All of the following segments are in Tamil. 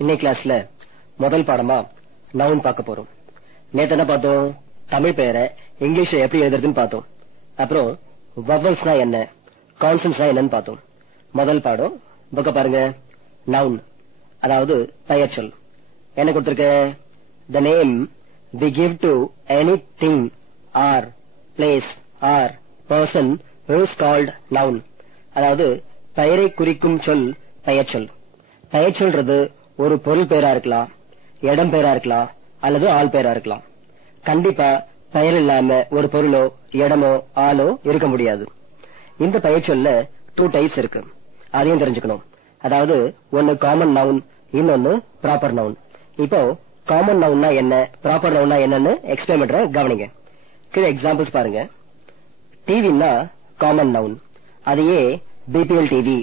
இன்னைக்கு கிளாஸ்ல முதல் பாடமா நவுன் பார்க்க போறோம். நேத்து என்ன பார்த்தோம்? தமிழ் பெயரை இங்கிலீஷ்ல எப்படி எழுதுறதுன்னு பார்த்தோம். அப்புறம் வவல்ஸ்னா என்ன, கான்சன்ட்ஸ்னா என்னன்னு பார்த்தோம். முதல் பாடம் புக்க பாருங்க. நவுன் அதாவது பெயர் சொல். என்ன கொடுத்திருக்க? The name we give to anything or place or person is called noun. அதாவது பெயரை குறிக்கும் சொல் பெயர் சொல். பெயர் சொல்றது ஒரு பொருள் பெயரா இருக்கலாம், இடம் பெயரா இருக்கலாம், அல்லது ஆள் பெயரா இருக்கலாம். கண்டிப்பா பெயர் இல்லாம ஒரு பொருளோ இடமோ ஆளோ இருக்க முடியாது. இந்த பெயர் சொல்ல 2 டைப்ஸ் இருக்கு, அதையும் தெரிஞ்சுக்கணும். அதாவது ஒன்னு காமன் நவுன், இன்னொன்னு ப்ராப்பர் நவுன். இப்போ காமன் நவுன்னா என்ன, ப்ராப்பர் நவுன்னா என்னன்னு எக்ஸ்பிளைன் பண்றேன், கவனிங்க. கீழே எக்ஸாம்பிள்ஸ் பாருங்க. டிவின்னா காமன் நவுன், அதையே BPL TV,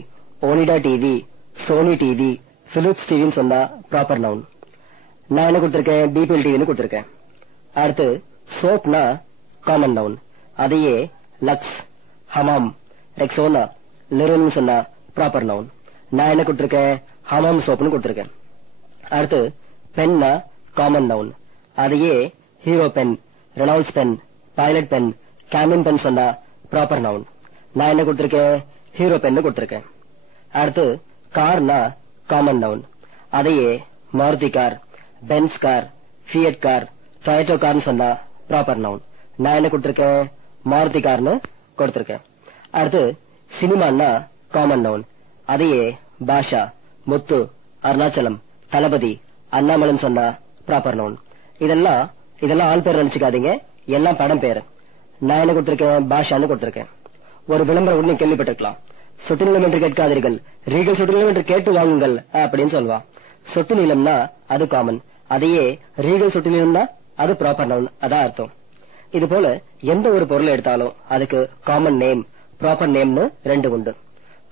Onida TV, Sony TV, Philips டிவின்னு சொன்னா ப்ராப்பர் நவுன். நான் என்ன கொடுத்திருக்கேன்? பிபிஎல் டிவின்னு கொடுத்திருக்கேன். அடுத்து சோப்னா காமன் நவுன், அதையே லக்ஸ், ஹமாம், ரெக்ஸோனா, லிரல்னு சொன்னா ப்ராப்பர் நவுன். நான் என்ன கொடுத்திருக்கேன்? ஹமாம் சோப்னு கொடுத்திருக்கேன். அடுத்து பென்னா காமன் நவுன், அதையே Hero pen, Reynolds pen, Pilot pen, Camlin pen சொன்னா ப்ராப்பர் நவுன். நான் என்ன கொடுத்திருக்கேன்? ஹீரோ பென் கொடுத்திருக்கேன். அடுத்து கார்னா காமன் நவுன், அதையே Maruti car, Benz car, Fiat car, Toyota கார்னு சொன்னா ப்ராப்பர் நவுன். நான் என்ன கொடுத்திருக்கேன்? மாருதி கார்னு கொடுத்திருக்கேன். அடுத்து சினிமான்னா காமன் நவுன், அதையே பாஷா, முத்து, அருணாச்சலம், தளபதி, அண்ணாமலன் சொன்னா ப்ராப்பர் நவுன். இதெல்லாம் ஆள் பேர் நினைச்சுக்காதீங்க, எல்லாம் படம் பேரு. நான் என்ன கொடுத்திருக்கேன்? பாஷான்னு கொடுத்திருக்கேன். ஒரு விளம்பரம் உடனே கேள்விப்பட்டிருக்கலாம். சொட்டு நிலம் என்று கேட்காதீர்கள், ரீகல் சொட்டு நிலம் என்று கேட்டு வாங்குங்கள் அப்படின்னு சொல்லுவான். சொட்டு நிலம்னா அது காமன், அதையே ரீகல் சொட்டு நிலம்னா அது ப்ராப்பர் நவுன், அதான் அர்த்தம். இது போல எந்த ஒரு பொருளை எடுத்தாலும் அதுக்கு காமன் நேம், ப்ராப்பர் நேம்னு 2 உண்டு.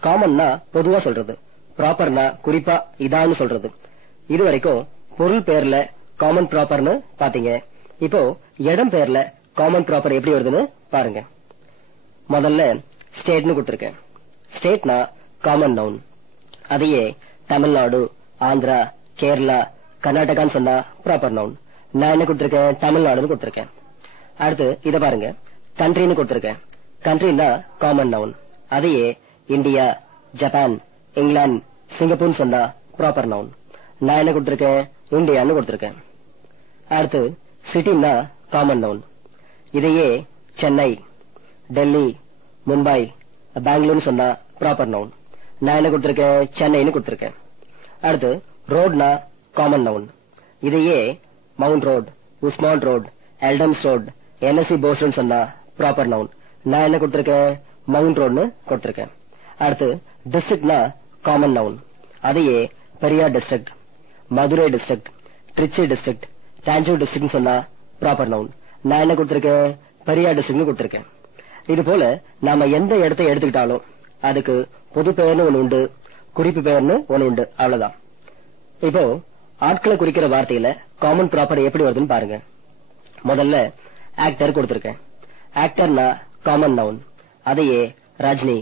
காமன்னா பொதுவா சொல்றது, ப்ராப்பர்னா குறிப்பா இதான்னு சொல்றது. இது வரைக்கும் பொருள் பேர்ல காமன் ப்ராப்பர்னு பாத்தீங்க. இப்போ இடம் பேர்ல காமன் ப்ராப்பர் எப்படி வருதுன்னு பாருங்க. முதல்ல ஸ்டேட்னு கொடுத்திருக்கேன். ஸ்டேட்னா காமன் நவுன், அதையே தமிழ்நாடு, ஆந்திரா, கேரளா, கர்நாடகான்னு சொன்னா ப்ராப்பர் நவுன். நான் என்ன கொடுத்திருக்கேன்? தமிழ்நாடுன்னு கொடுத்திருக்கேன். அடுத்து இத பாருங்க, கண்ட்ரின்னு கொடுத்திருக்கேன். கண்ட்ரினா காமன் நவுன், அதையே இந்தியா, ஜப்பான், இங்கிலாந்து, சிங்கப்பூர்னு சொன்னா ப்ராப்பர் நவுன். நான் என்ன கொடுத்திருக்கேன்? இந்தியான்னு கொடுத்திருக்கேன். அடுத்து சிட்டின்னா காமன் நவுன், இதையே சென்னை, டெல்லி, மும்பை, பெங்களூர்னு சொன்னா ப்ராப்பர் நவுன். நான் என்ன கொடுத்திருக்கேன்? சென்னைன்னு கொடுத்திருக்கேன். அடுத்து ரோட்னா காமன் நவுன், இதையே Mount Road, Usman road, Eldams road, NSC போஸ்ட்னு சொன்னா ப்ராப்பர் நவுன். நான் என்ன கொடுத்திருக்கேன்? மவுண்ட் ரோட்னு கொடுத்திருக்கேன். அடுத்து டிஸ்ட்ரிக்ட்னா காமன் நவுன், அதையே Periyar district, Madurai district, Tiruchi district, Thanjavur டிஸ்ட்ரிக்ட்னு சொன்னா ப்ராப்பர் நவுன். நான் என்ன கொடுத்திருக்கேன்? பெரியார் டிஸ்ட்ரிக்ட்னு கொடுத்திருக்கேன். இது போல நாம எந்த இடத்தை எடுத்துக்கிட்டாலும் அதுக்கு பொது பெயர்னு ஒண்ணு உண்டு, குறிப்பு பெயர்னு ஒண்ணு உண்டு, அவ்வளவுதான். இப்போ ஆட்களை குறிக்கிற வார்த்தையில காமன் ப்ராப்பர் எப்படி வருதுன்னு பாருங்க. முதல்ல ஆக்டர் கொடுத்திருக்கேன். ஆக்டர்னா காமன் நவுன், அதையே ரஜினி,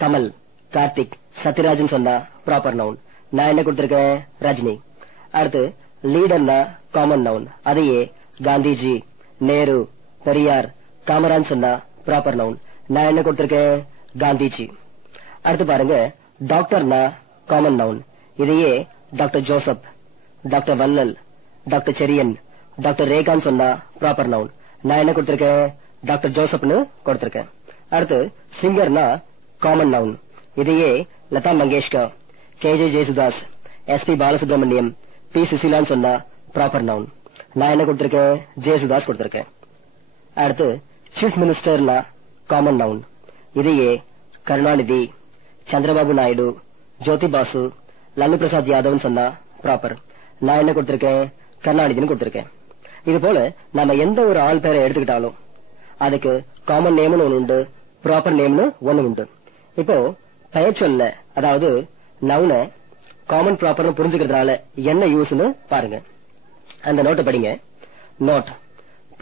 கமல், கார்த்திக், சத்யராஜன் சொன்னா ப்ராப்பர் நவுன். நான் என்ன கொடுத்திருக்கேன்? ரஜினி. அடுத்து லீடர்னா காமன் நவுன், அதையே காந்திஜி, நேரு, பெரியார், காமராஜ் சொன்னா ப்ராப்பர் நவுன். நான் என்ன கொடுத்திருக்கேன்? காந்திஜி. அடுத்து பாருங்க, டாக்டர்னா காமன் நவுன், இதையே doctor Joseph, doctor Vallal, doctor Cherian, doctor ரேகான்னு சொன்னா ப்ராப்பர் நவுன். நான் என்ன கொடுத்திருக்கேன்? டாக்டர் ஜோசப்னு கொடுத்திருக்கேன். அடுத்து சிங்கர்னா காமன் நவுன், இதையே Lata Mangeshkar, KJ Yesudas, SP Balasubrahmanyam, P சுசீலான்னு சொன்னா ப்ராப்பர் நவுன். நான் என்ன கொடுத்திருக்கேன்? ஜெயசுதாஸ் கொடுத்திருக்கேன். அடுத்து சீஃப் மினிஸ்டர்னா காமன் நவுன், இதையே கருணாநிதி, சந்திரபாபு நாயுடு, ஜோதி பாசு, லல்லு பிரசாத் யாதவ்னு சொன்னா ப்ராப்பர். நான் என்ன கொடுத்திருக்கேன்? கருணாநிதினு கொடுத்திருக்கேன். இது போல நாம எந்த ஒரு ஆள் பேரை எடுத்துக்கிட்டாலும் அதுக்கு காமன் நேம்னு ஒண்ணு உண்டு, ப்ராப்பர் நேம்னு ஒண்ணு உண்டு. இப்போ பெயர் சொல்ல, அதாவது நவுன காமன் ப்ராப்பர்னு புரிஞ்சுக்கிறதுனால என்ன யூஸ்னு பாருங்க. அந்த நோட்டை படிங்க. Note: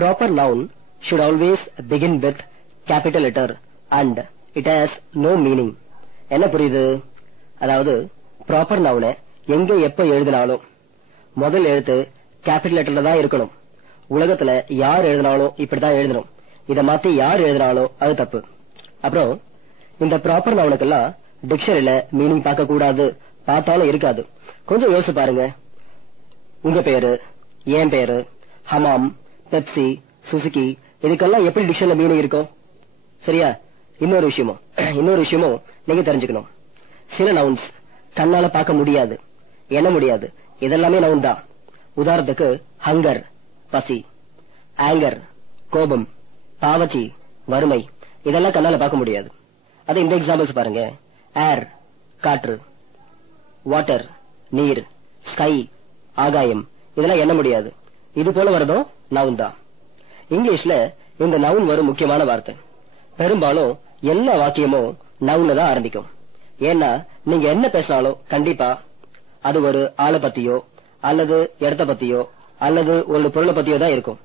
proper noun should always begin with capital letter and it has no meaning. என்ன புரியுது? அதாவது ப்ராப்பர் நவுனை எங்க எப்ப எழுதினாலும் முதல் எழுத்து கேபிட்டல் லெட்டர்ல தான் இருக்கணும். உலகத்துல யார் எழுதினாலும் இப்படிதான் எழுதணும். இத மாத்தி யார் எழுதினாலும் அது தப்பு. அப்புறம் இந்த ப்ராப்பர் நவுனுக்கெல்லாம் டிக்ஷனரியில மீனிங் பார்க்க கூடாது, பார்த்தாலும் இருக்காது. கொஞ்சம் யோசிச்சு பாருங்க. உங்க பேரு, என் பேரு, ஹமாம், பெப்சி, சுசுகி, இதுக்கெல்லாம் எப்படி டிக்ஷனரியில மீனிங் இருக்கும்? சரியா? இன்னொரு விஷயமும் நீங்க தெரிஞ்சுக்கணும். சில நவுன்ஸ் கண்ணால பார்க்க முடியாது, எண்ண முடியாது. இதெல்லாமே நவுன் தான். உதாரணத்துக்கு ஹங்கர் பசி, ஆங்கர் கோபம், பாவச்சி வறுமை, இதெல்லாம் கண்ணால பார்க்க முடியாது. அது இந்த எக்ஸாம்பிள்ஸ் பாருங்க. ஏர் காற்று, வாட்டர் நீர், ஸ்கை ஆகாயம், இதெல்லாம் எண்ண முடியாது. இது போல வரதும் நவுன் தான். இங்கிலீஷ்ல இந்த நவுன் வரும் முக்கியமான வார்த்தை. பெரும்பாலும் எல்லா வாக்கியமும் நவுன்ல தான் ஆரம்பிக்கும். ஏன்னா நீங்க என்ன பேசினாலும் கண்டிப்பா அது ஒரு ஆளை பத்தியோ அல்லது இடத்த பத்தியோ அல்லது ஒரு பொருளை பத்தியோ தான் இருக்கும்.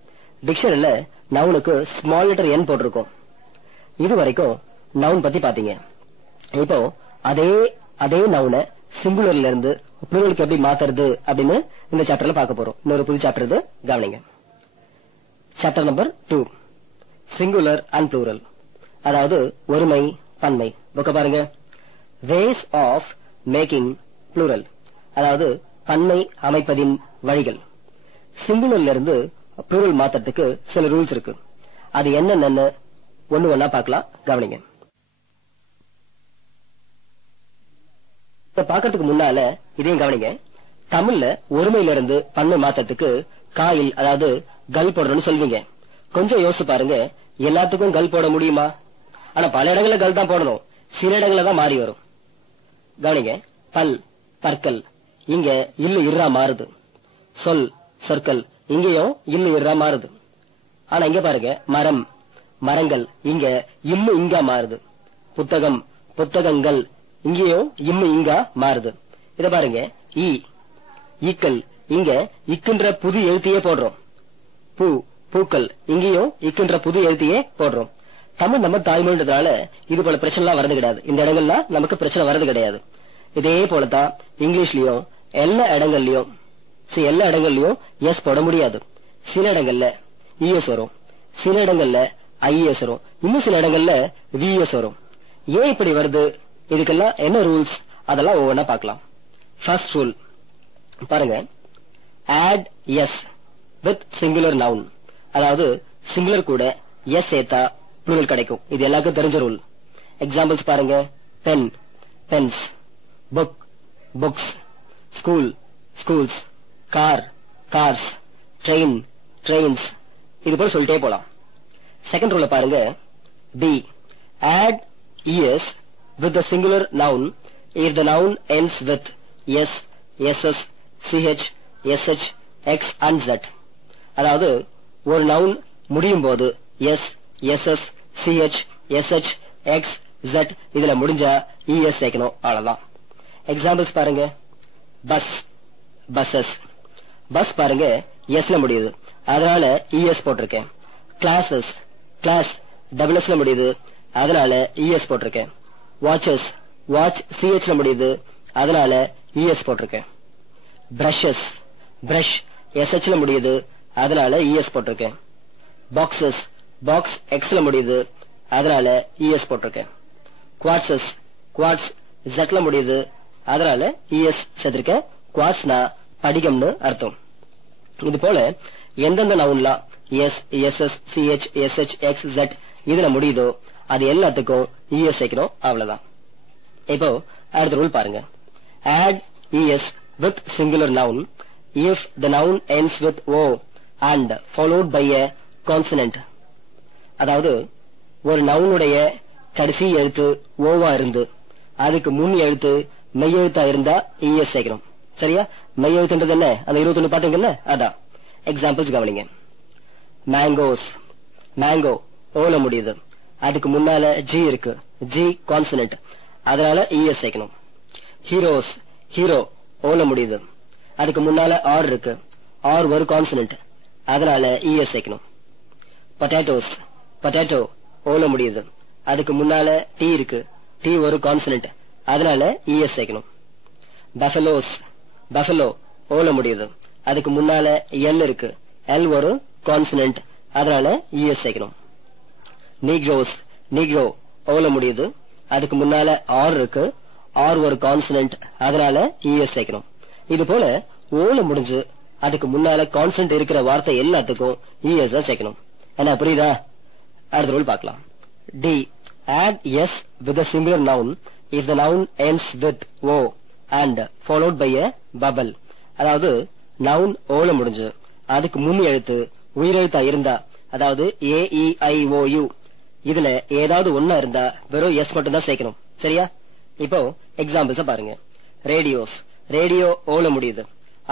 டிக்ஷனரியில நவுனுக்கு ஸ்மால் லெட்டர் என் போட்டிருக்கும். இது வரைக்கும் நவுன் பத்தி பாத்தீங்க. இப்போ அதே நவுனை சிங்குலர்ல இருந்து ப்ளூரலுக்கு எப்படி மாத்துறது அப்படின்னு இந்த சாப்டர்ல பார்க்க போறோம். இன்னொரு புது சாப்டர் இது, கவனிங்க. Chapter number 2, singular and plural, அதாவது ஒருமை பன்மை. புக்க பாருங்க. வேஸ் ஆஃப் மேக்கிங் ப்ளூரல், அதாவது பன்மை அமைப்பதின் வழிகள். சிங்குலர்ல இருந்து ப்ளூரல் மாத்துறதுக்கு சில ரூல்ஸ் இருக்கு. அது என்னன்னு ஒண்ணு ஒண்ணா பார்க்கலாம், கவனிங்க. பாக்கிறதுக்கு முன்னால இதையும் கவனிங்க. தமிழ்ல ஒருமையில இருந்து பன்மை மாத்துறதுக்கு காயில், அதாவது கல் போடணும்னு சொல்வீங்க. கொஞ்சம் யோசிச்சு பாருங்க, எல்லாத்துக்கும் கல் போட முடியுமா? ஆனா பல இடங்கள்ல கல் தான் போடணும், சில இடங்கள்ல தான் மாறி வரும். கவனிங்க. பல் பற்கள், இங்க இல்லு இர்ரா மாறுது. சொல் சொற்கள், இங்கேயும் இல்லு இர்ரா மாறுது. ஆனா இங்க பாருங்க, மரம் மரங்கள், இங்க இம்மு இங்கா மாறுது. புத்தகம் புத்தகங்கள், இங்கேயும் இம்மு இங்கா மாறுது. இத பாருங்க. ஈக்கள், இங்க இக்குன்ற புது எழுத்தையே போடுறோம். பூக்கள், இங்கேயும் இக்குன்ற புது எழுத்தையே போடுறோம். தமிழ் நம்ம தாய்மொழின்றதால இது போல பிரச்சனை எல்லாம் வரது கிடையாது. இந்த இடங்கள்லாம் நமக்கு பிரச்சனை வரது கிடையாது. இதே போலதான் இங்கிலீஷ்லயும் எல்லா இடங்கள்லயும் எஸ் போட முடியாது. சில இடங்கள்ல இஎஸ் வரும், சில இடங்கள்ல ஐஎஸ் வரும், இன்னும் சில இடங்கள்ல விஎஸ் வரும். ஏன் இப்படி வருது? இதுக்கெல்லாம் என்ன ரூல்ஸ்? அதெல்லாம் ஒவ்வொன்னா பார்க்கலாம். ஃபர்ஸ்ட் ரூல் பாருங்க. Add S with singular noun, அதாவது சிங்குலர் கூட எஸ் சேர்த்தா ப்ளூரல் கிடைக்கும். இது எல்லாருக்கும் தெரிஞ்ச ரூல். எக்ஸாம்பிள்ஸ் பாருங்க. Pen pens, book books, school schools, car cars, train trains, இது போல சொல்லிட்டே போலாம். செகண்ட் ரூல பாருங்க. B add ES with the singular noun if the noun ends with s, ss, ch, sh, x and z. அதாவது ஒரு நவுன் முடியும் போது s, ss, ch, sh, x, z இதுல முடிஞ்சா es சேர்க்கணும், அவ்வளவுதான். எக்ஸாம்பிள்ஸ் பாருங்க. பஸ் பஸ்ஸஸ், பஸ் பாருங்க எஸ்ல முடியுது, அதனால es போட்டிருக்கேன். கிளாஸஸ் கிளாஸ் டபுள் எஸ்ல முடியுது, அதனால es போட்டிருக்கேன். வாட்சஸ் வாட்ச் சிஹெச்ல முடியுது, அதனால இஎஸ் போட்டிருக்கேன். பிரஷஸ் பிரஷ் எஸ்ஹெச்ல முடியுது, அதனால இஎஸ் போட்டிருக்கேன். பாக்ஸஸ் பாக்ஸ் எக்ஸ்ல முடியுது, அதனால இஎஸ் போட்டிருக்கேன். குவாட்சஸ் குவாட்ஸ் ஜெட்ல முடியுது, அதனால இஎஸ் சேர்த்திருக்கேன். குவாட்ஸ்னா படிகம்னு அர்த்தம். இது போல எந்தெந்த நவுன்லாம் S, SS, CH, SH, X, Z இதுல முடியுதோ அது எல்லாத்துக்கும் இஎஸ் சேர்க்கணும், அவ்வளவுதான். இப்போ அடுத்த ரூல் பாருங்க. Add ES with singular noun if the noun ends with o and followed by a consonant. அதாவது ஒரு நவுனுடைய கடைசி எழுத்து ஓவா இருந்து அதுக்கு முன் எழுத்து மெய் எழுத்தா இருந்தா இஎஸ் சேர்க்கணும். சரியா? மெய் எழுத்துன்றது என்ன? அந்த 21 பாத்தீங்கல்ல, அதான். எக்ஸாம்பிள்ஸ் கவனிங்க. மேங்கோஸ் மேங்கோ ஓல முடியுது, அதுக்கு முன்னால ஜி இருக்கு, ஜி கான்சனன்ட், அதனால இஎஸ் சேர்க்கணும். ஹீரோஸ் ஹீரோ ஓல முடியுது, அதுக்கு முன்னால ஆர் இருக்கு, ஆர் ஒரு கான்சனன்ட், அதனால இஎஸ் சேர்க்கணும். பொட்டேட்டோஸ் பொட்டேட்டோ ஓல முடியுது, அதுக்கு முன்னால டி இருக்கு, டி ஒரு கான்சனன்ட், அதனால இஎஸ் சேர்க்கணும். பஃபலோஸ் பஃபலோ ஓல முடியுது, அதுக்கு முன்னால எல் இருக்கு. எல் ஒரு கான்சனன்ட், அதனால இஎஸ் சேர்க்கணும். நீக்ரோஸ், நீக்ரோ ஓல முடியுது. அதுக்கு முன்னால ஆர் இருக்கு. ஆர் ஒரு கான்சனன்ட், அதனால இஎஸ் சேர்க்கணும். இது போல ஓல முடிஞ்சு அதுக்கு முன்னால கான்சனன்ட் இருக்கிற வார்த்தை எல்லாத்துக்கும் இஎஸ் சேர்க்கணும். என்ன புரியுதா? அடுத்த ரூல் பார்க்கலாம். D, add s with a singular noun if the noun ends with o and followed by a vowel. அதாவது நவுன் ஓல முடிஞ்சு அதுக்கு முன் எழுத்து உயிரெழுத்தா இருந்தா, அதாவது ஏ இ ஐ ஓ யு, இதுல ஏதாவது ஒன்னா இருந்தா வெறும் எஸ் மட்டும் தான் சேர்க்கணும். சரியா? இப்போ எக்ஸாம்பிள்ஸ் பாருங்க. ரேடியோஸ், ரேடியோ ஓல முடியுது.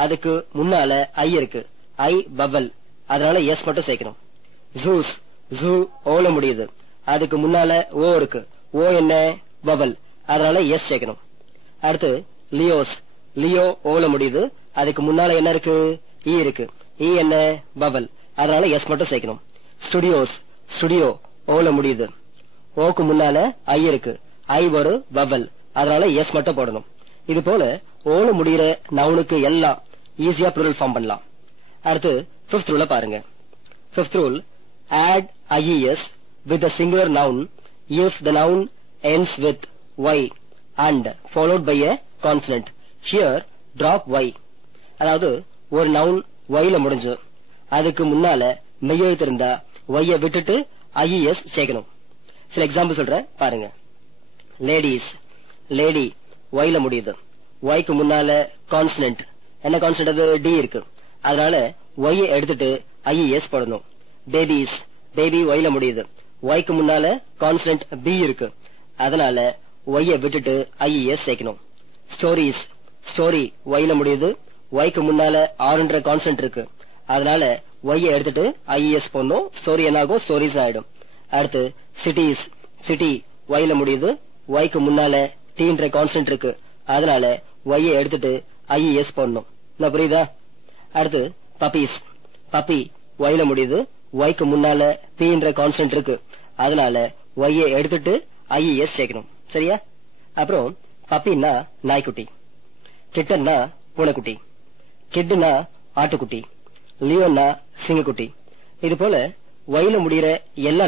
அதுக்கு முன்னால ஐ இருக்கு. ஐ வவல், அதனால எஸ் மட்டும் சேர்க்கணும். ஜூஸ், ஜூ ஓல முடியுது. அதுக்கு முன்னால ஓ இருக்கு. ஓ என்ன? வவல், அதனால எஸ் சேர்க்கணும். அடுத்து லியோஸ், லியோ ஓல முடியுது. அதுக்கு முன்னால என்ன இருக்கு? இ இருக்கு. இ என்ன? வவல், அதனால எஸ் மட்டும் சேர்க்கணும். ஸ்டுடியோஸ், ஸ்டுடியோ ஓல முடியுது. ஓக்கு முன்னால ஐ இருக்கு. ஐ ஒரு வவல், அதனால எஸ் மட்டும் போடணும். இது போல ஓல முடிகிற நவுனுக்கு எல்லாம் ஈஸியா ப்ளூரல் ஃபார்ம் பண்ணலாம். அடுத்து ஃபிஃப்த் ரூல பாருங்க. Fifth rule, add ies with a singular noun if the noun ends with y and followed by a consonant. Here drop y. அதாவது ஒரு நவுன் yல முடிஞ்சு அதுக்கு முன்னால மெய்யெழுத்து இருந்தா y விட்டுட்டு ies சேர்க்கணும். சில எக்ஸாம்பிள் சொல்றேன் பாருங்க. லேடிஸ், லேடி yல முடியுது. yக்கு முன்னால கான்சனன்ட், என்ன கான்சனன்ட்? அது டி இருக்கு. அதனால y எடுத்துட்டு ies போடணும். பேபிஸ், பேபி yல முடியுது. yக்கு முன்னால கான்சனன்ட் பி இருக்கு. அதனால y விட்டுட்டு ies சேர்க்கணும். ஸ்டோரிஸ், ஸ்டோரி yல முடியுது. yக்கு முன்னால ஆர்ன்ற கான்சனன்ட் இருக்கு. அதனால y எடுத்துட்டு ies போடணும். ஸ்டோரி என்னாகும்? ஸ்டோரிஸ் ஆயிடும். அடுத்து சிட்டிஸ், சிட்டி yல முடியுது. yக்கு முன்னால டீன்ற கான்சனன்ட் இருக்கு. அதனால y எடுத்துட்டு ies போடணும். நான் புரியுதா? அடுத்து பப்பீஸ், பப்பி yல முடியுது. yக்கு முன்னால பீன்ற கான்சனன்ட் இருக்கு. அதனால y எடுத்துட்டு ies சேர்க்கணும். சரியா? அப்புறம் பப்பின்னா நாய்க்குட்டி, கிட்டன்னா பூனைக்குட்டி, கிட்னா ஆட்டுக்குட்டி, லியோன்னா சிங்கக்குட்டி. இது போல yல முடிகிற எல்லா